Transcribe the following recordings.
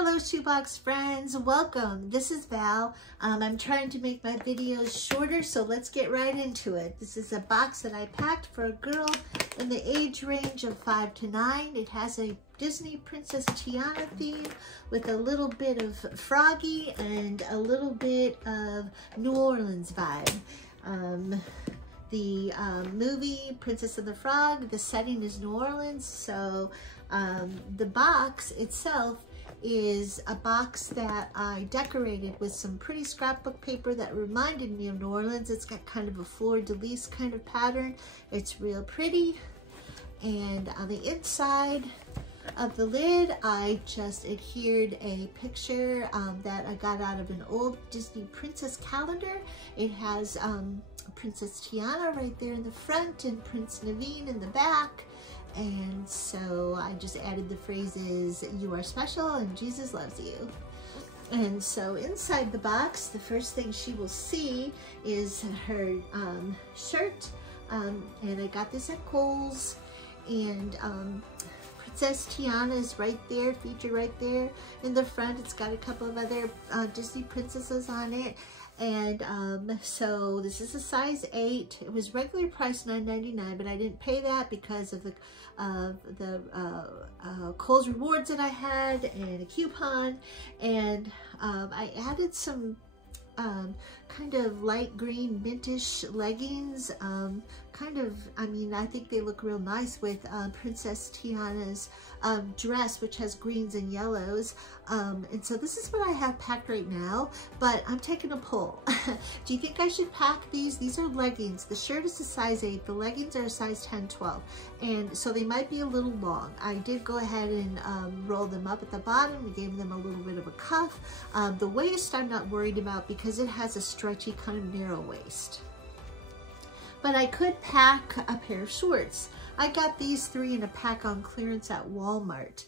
Hello Shoebox friends, welcome. This is Val. I'm trying to make my videos shorter, so let's get right into it. This is a box that I packed for a girl in the age range of 5 to 9. It has a Disney Princess Tiana theme with a little bit of Froggy and a little bit of New Orleans vibe. The movie Princess and the Frog, the setting is New Orleans, so the box itself is a box that I decorated with some pretty scrapbook paper that reminded me of New Orleans. It's got kind of a fleur-de-lis kind of pattern. It's real pretty. And on the inside of the lid, I just adhered a picture that I got out of an old Disney Princess calendar. It has Princess Tiana right there in the front and Prince Naveen in the back. And so I just added the phrases, "You are special and Jesus loves you." And so inside the box, the first thing she will see is her shirt. And I got this at Kohl's. And Princess Tiana is right there, featured right there in the front. It's got a couple of other Disney princesses on it. And so this is a size 8. It was regular price $9.99, but I didn't pay that because of the Kohl's rewards that I had and a coupon. And I added some kind of light green mintish leggings. I think they look real nice with Princess Tiana's dress, which has greens and yellows. And so this is what I have packed right now, but I'm taking a poll. Do you think I should pack these? These are leggings. The shirt is a size 8. The leggings are a size 10, 12. And so they might be a little long. I did go ahead and roll them up at the bottom and gave them a little bit of a cuff. The waist I'm not worried about because it has a stretchy kind of narrow waist. But I could pack a pair of shorts. I got these 3 in a pack on clearance at Walmart.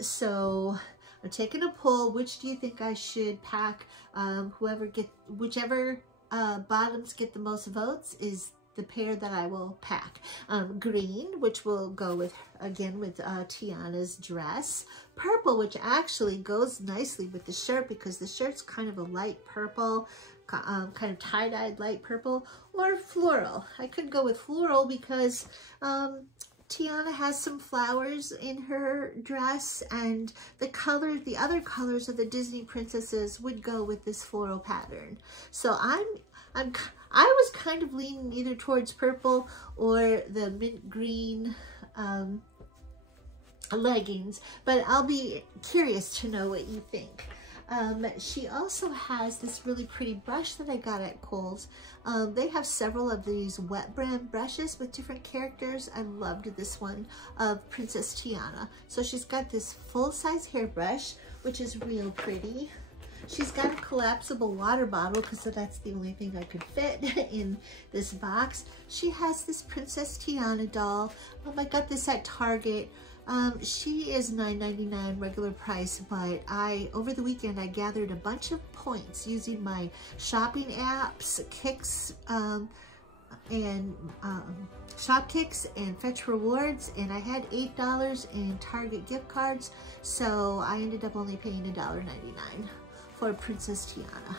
So I'm taking a poll. Which do you think I should pack? Whichever bottoms get the most votes is the pair that I will pack. Green, which will go with, again, with Tiana's dress. Purple, which actually goes nicely with the shirt because the shirt's kind of a light purple, kind of tie-dyed light purple, or floral. I could go with floral because Tiana has some flowers in her dress, and the other colors of the Disney princesses would go with this floral pattern. So I was kind of leaning either towards purple or the mint green leggings, but I'll be curious to know what you think. She also has this really pretty brush that I got at Kohl's. They have several of these wet brand brushes with different characters. I loved this one of Princess Tiana. So she's got this full-size hairbrush, which is real pretty. She's got a collapsible water bottle because that's the only thing I could fit in this box. She has this Princess Tiana doll. I got this at Target. She is $9.99 regular price, but over the weekend I gathered a bunch of points using my shopping apps, Kicks, and Shopkicks and Fetch Rewards, and I had $8 in Target gift cards, so I ended up only paying $1.99 for Princess Tiana.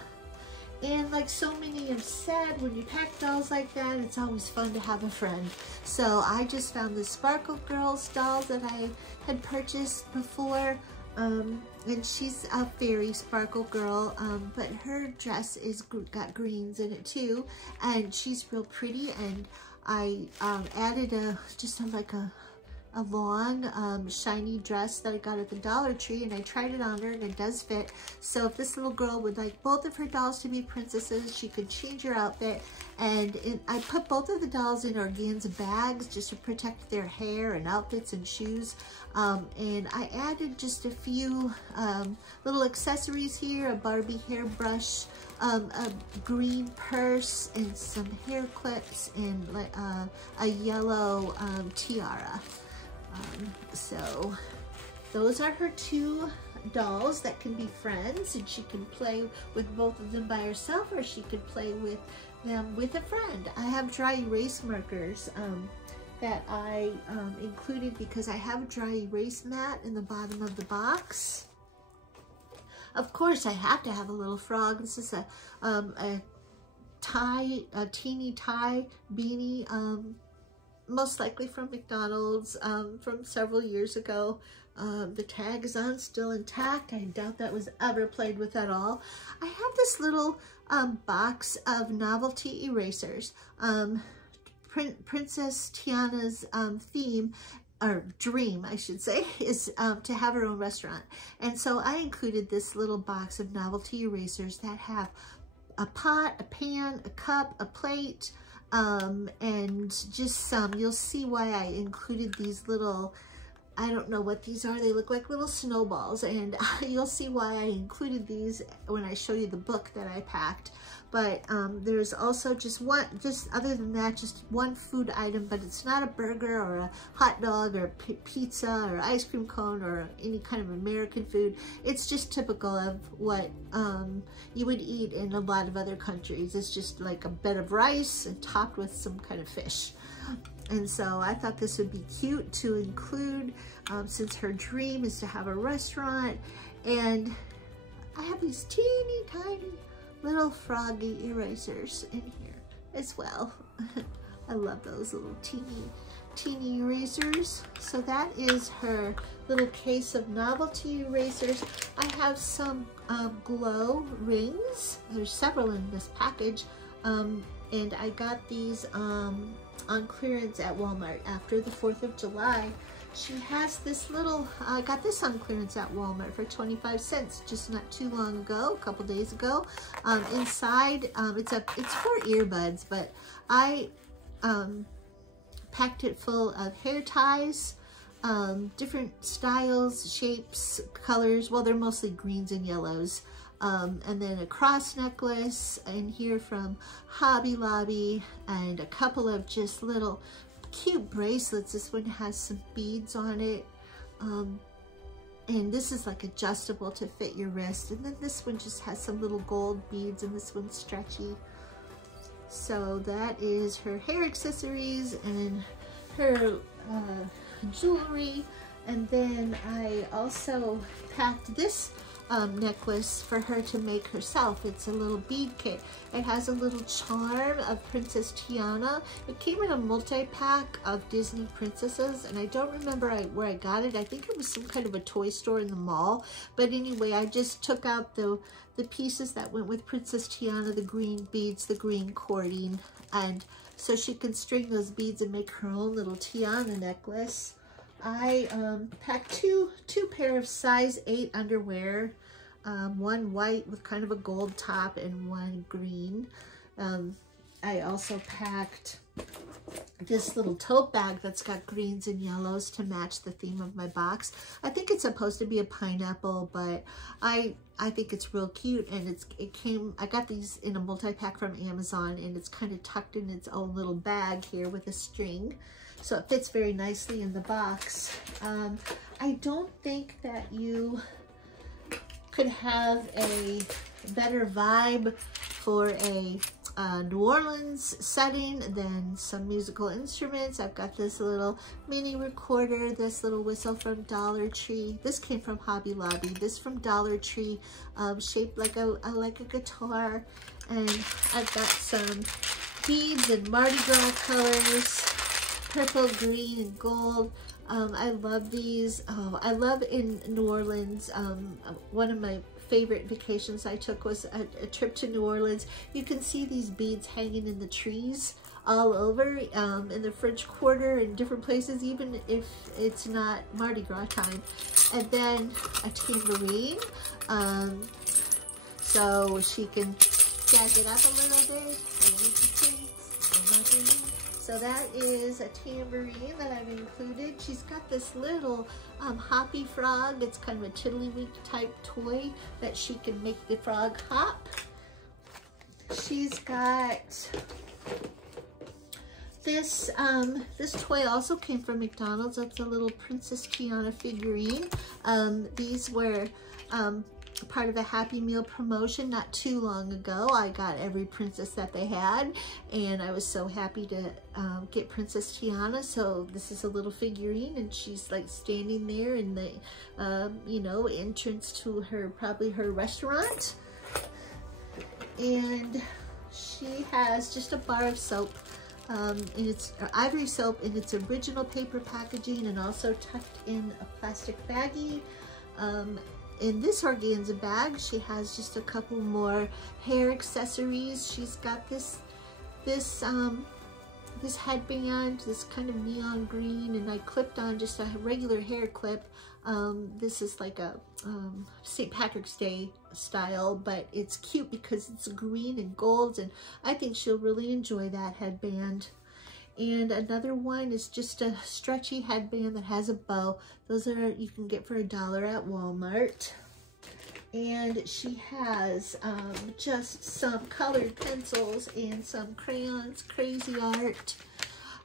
And like so many have said, when you pack dolls like that, it's always fun to have a friend. So I just found the Sparkle Girls dolls that I had purchased before. And she's a fairy sparkle girl, but her dress is got greens in it too. And she's real pretty, and I added just a long shiny dress that I got at the Dollar Tree, and I tried it on her and it does fit. So if this little girl would like both of her dolls to be princesses, she could change her outfit. And I put both of the dolls in organza bags just to protect their hair and outfits and shoes. And I added just a few little accessories here, a Barbie hairbrush, a green purse, and some hair clips, and a yellow tiara. So those are her 2 dolls that can be friends, and she can play with both of them by herself, or she could play with them with a friend. I have dry erase markers that I included because I have a dry erase mat in the bottom of the box. of course, I have to have a little frog. This is a teeny tie beanie, most likely from McDonald's, from several years ago. The tag is on, still intact. I doubt that was ever played with at all. I have this little box of novelty erasers. Princess Tiana's theme, or dream, I should say, is to have her own restaurant. And so I included this little box of novelty erasers that have a pot, a pan, a cup, a plate, and just some. You'll see why I included these little, I don't know what these are. They look like little snowballs, and you'll see why I included these when I show you the book that I packed. But there's also just other than that, just one food item, but it's not a burger or a hot dog or pizza or ice cream cone or any kind of American food. It's just typical of what you would eat in a lot of other countries. It's just like a bed of rice and topped with some kind of fish. And so I thought this would be cute to include, since her dream is to have a restaurant. And I have these teeny tiny little froggy erasers in here as well. I love those little teeny erasers. So that is her little case of novelty erasers. I have some glow rings. There's several in this package. And I got these on clearance at Walmart after the 4th of July. She has this little, I got this on clearance at Walmart for 25 cents just not too long ago, a couple days ago. Inside, it's for earbuds, but I packed it full of hair ties, different styles, shapes, colors. Well, they're mostly greens and yellows. And then a cross necklace in here from Hobby Lobby, and a couple of just little cute bracelets. This one has some beads on it, and this is like adjustable to fit your wrist, and then this one just has some little gold beads, and this one's stretchy. So that is her hair accessories and her jewelry. And then I also packed this necklace for her to make herself. It's a little bead kit. It has a little charm of Princess Tiana. It came in a multi-pack of Disney princesses, and I don't remember where I got it. I think it was some kind of a toy store in the mall. But anyway, I just took out the pieces that went with Princess Tiana, the green beads, the green cording, and so she can string those beads and make her own little Tiana necklace. I packed two pair of size 8 underwear, one white with kind of a gold top and one green. I also packed this little tote bag that's got greens and yellows to match the theme of my box. I think it's supposed to be a pineapple, but I think it's real cute, and I got these in a multi-pack from Amazon, and it's kind of tucked in its own little bag here with a string. So it fits very nicely in the box. I don't think that you could have a better vibe for a New Orleans setting than some musical instruments. I've got this little mini recorder, this little whistle from Dollar Tree. This came from Hobby Lobby. This from Dollar Tree, shaped like a guitar. And I've got some beads and Mardi Gras colors. Purple, green, and gold. I love these. I love in New Orleans. One of my favorite vacations I took was a trip to New Orleans. You can see these beads hanging in the trees all over, in the French Quarter and different places, even if it's not Mardi Gras time. And then a tambourine, so she can jack it up a little bit. So that is a tambourine that I've included. She's got this little hoppy frog. It's kind of a tiddlywink type toy that she can make the frog hop. She's got this, this toy also came from McDonald's. It's a little Princess Tiana figurine. These were part of a Happy Meal promotion not too long ago. I got every princess that they had, and I was so happy to get Princess Tiana. So this is a little figurine, and she's like standing there in the, you know, entrance to her, probably her restaurant. And she has just a bar of soap. And it's ivory soap in its original paper packaging, and also tucked in a plastic baggie. In this organza bag, she has just a couple more hair accessories. She's got this headband, this kind of neon green, and I clipped on just a regular hair clip. This is like a St. Patrick's Day style, but it's cute because it's green and gold, and I think she'll really enjoy that headband. And another one is just a stretchy headband that has a bow. Those are, you can get for $1 at Walmart. And she has just some colored pencils and some crayons, crazy art.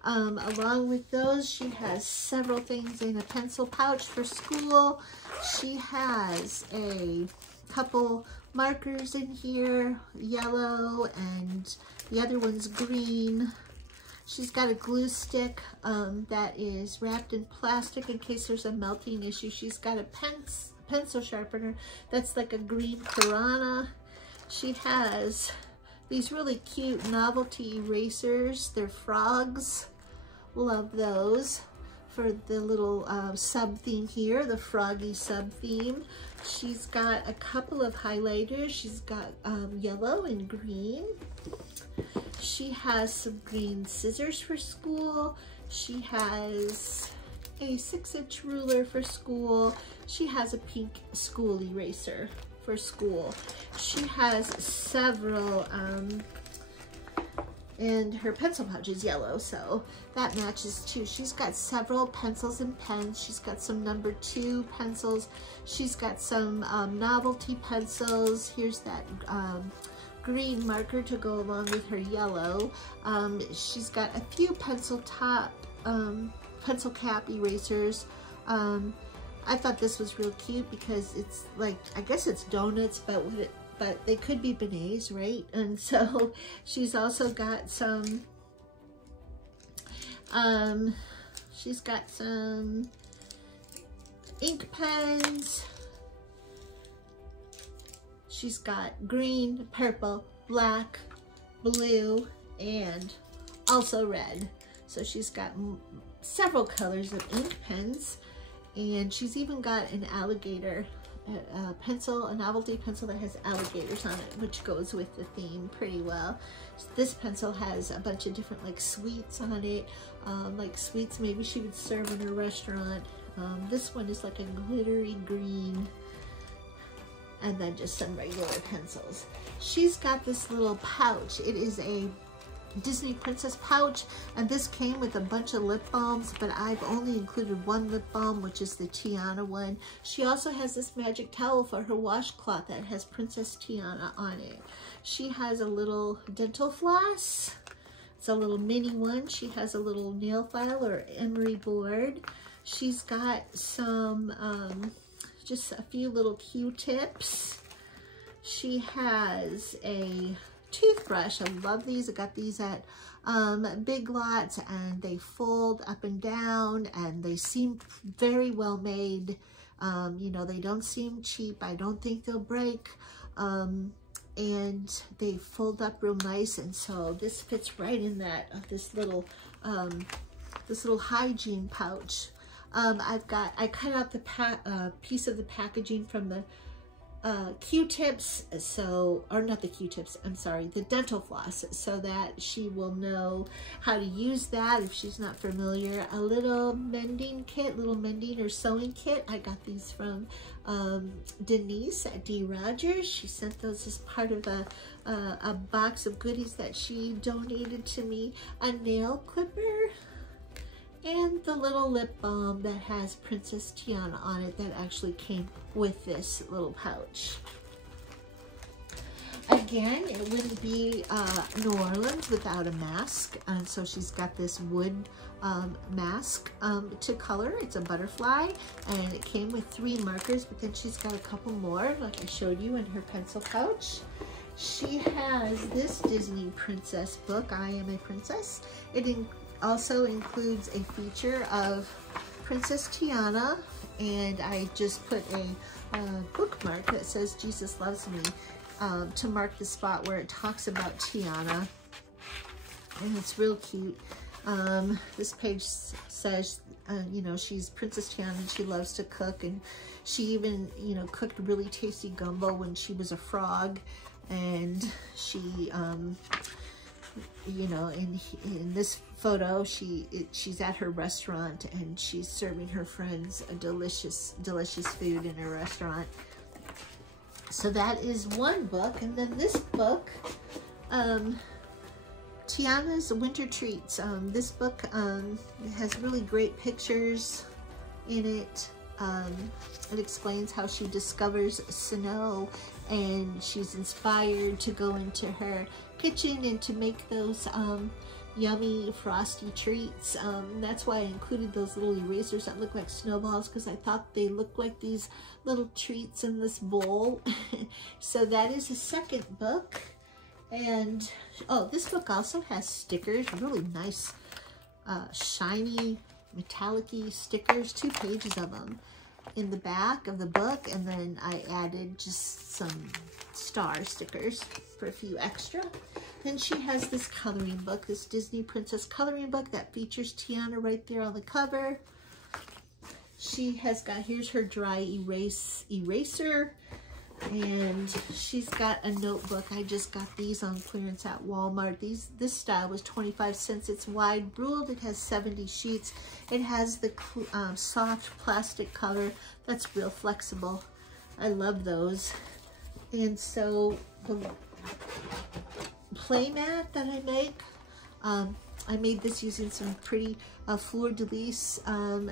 Along with those, she has several things in a pencil pouch for school. She has a couple markers in here, yellow, and the other one's green. She's got a glue stick that is wrapped in plastic in case there's a melting issue. She's got a pencil sharpener that's like a green piranha. She has these really cute novelty erasers. They're frogs. Love those for the little sub-theme here, the froggy sub-theme. She's got a couple of highlighters. She's got yellow and green. She has some green scissors for school. She has a 6-inch ruler for school. She has a pink school eraser for school. She has several, and her pencil pouch is yellow, so that matches too. She's got several pencils and pens. She's got some number 2 pencils. She's got some novelty pencils. Here's that green marker to go along with her yellow. She's got a few pencil cap erasers. I thought this was real cute because it's like, I guess it's donuts, but they could be beignets, right? And so she's also got some, she's got some ink pens. She's got green, purple, black, blue, and also red. So she's got several colors of ink pens, and she's even got an alligator pencil, a novelty pencil that has alligators on it, which goes with the theme pretty well. This pencil has a bunch of different like sweets on it, like sweets maybe she would serve in her restaurant. This one is like a glittery green, and then just some regular pencils. She's got this little pouch. It is a Disney Princess pouch, and this came with a bunch of lip balms, but I've only included one lip balm, which is the Tiana one. She also has this magic towel for her washcloth that has Princess Tiana on it. She has a little dental floss. It's a little mini one. She has a little nail file or emery board. She's got some just a few little Q-tips. She has a toothbrush. I love these. I got these at Big Lots, and they fold up and down, and they seem very well made. You know, they don't seem cheap. I don't think they'll break. And they fold up real nice, and so this fits right in that this little hygiene pouch. I cut out the piece of the packaging from the Q-tips, or not the Q-tips, I'm sorry, the dental floss, so that she will know how to use that if she's not familiar. A little mending kit, little mending or sewing kit. I got these from Denise at D. Rogers. She sent those as part of a box of goodies that she donated to me. A nail clipper, and the little lip balm that has Princess Tiana on it that actually came with this little pouch. Again, again, it wouldn't be New Orleans without a mask. And so she's got this wood mask to color. It's a butterfly, and it came with 3 markers, but then she's got a couple more, like I showed you, in her pencil pouch. She has this Disney Princess book, I Am a Princess. It also includes a feature of Princess Tiana, and I just put a bookmark that says Jesus Loves Me to mark the spot where it talks about Tiana, and it's real cute. This page says, you know, she's Princess Tiana and she loves to cook, and she even, you know, cooked really tasty gumbo when she was a frog. And she, you know, in this photo, she's at her restaurant and she's serving her friends a delicious food in her restaurant. So that is one book. And then this book, Tiana's Winter Treats. This book has really great pictures in it. It explains how she discovers snow, and she's inspired to go into her kitchen and to make those yummy frosty treats. That's why I included those little erasers that look like snowballs, because I thought they looked like these little treats in this bowl. So that is the second book. And oh, this book also has stickers, really nice shiny metallic-y stickers, 2 pages of them in the back of the book, and then I added just some star stickers for a few extra. Then she has this coloring book, this Disney Princess coloring book that features Tiana right there on the cover. She has got, here's her dry eraser, and she's got a notebook. I just got these on clearance at Walmart. This style was 25 cents. It's wide ruled. It has 70 sheets. It has the soft plastic cover that's real flexible. I love those. And so the Playmat that I make, I made this using some pretty fleur-de-lis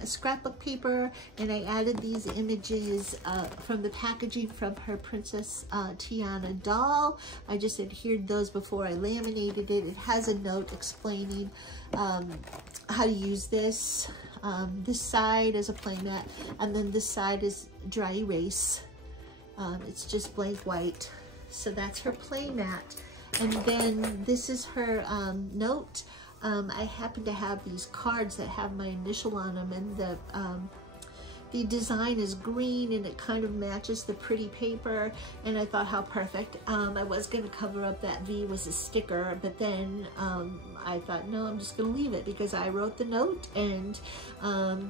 scrapbook paper, and I added these images from the packaging from her Princess Tiana doll. I just adhered those before I laminated it. It has a note explaining how to use this. This side is a playmat, and then this side is dry erase. It's just blank white. So that's her playmat. And then this is her note. I happen to have these cards that have my initial on them, and the design is green and it kind of matches the pretty paper, and I thought how perfect. I was going to cover up that V was a sticker, but then I thought, no, I'm just going to leave it because I wrote the note, and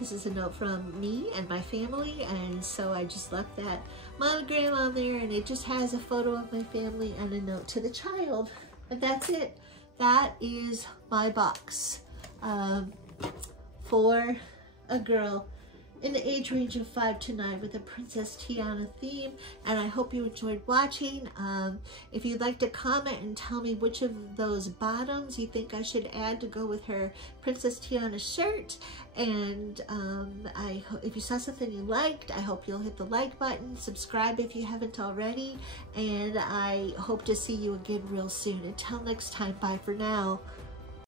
this is a note from me and my family, and so I just left that monogram on there, and it just has a photo of my family and a note to the child. But that's it. That is my box for a girl in the age range of 5 to 9 with a Princess Tiana theme, and I hope you enjoyed watching. If you'd like to comment and tell me which of those bottoms you think I should add to go with her Princess Tiana shirt, and if you saw something you liked, I hope you'll hit the like button, subscribe if you haven't already, and I hope to see you again real soon. Until next time, bye for now.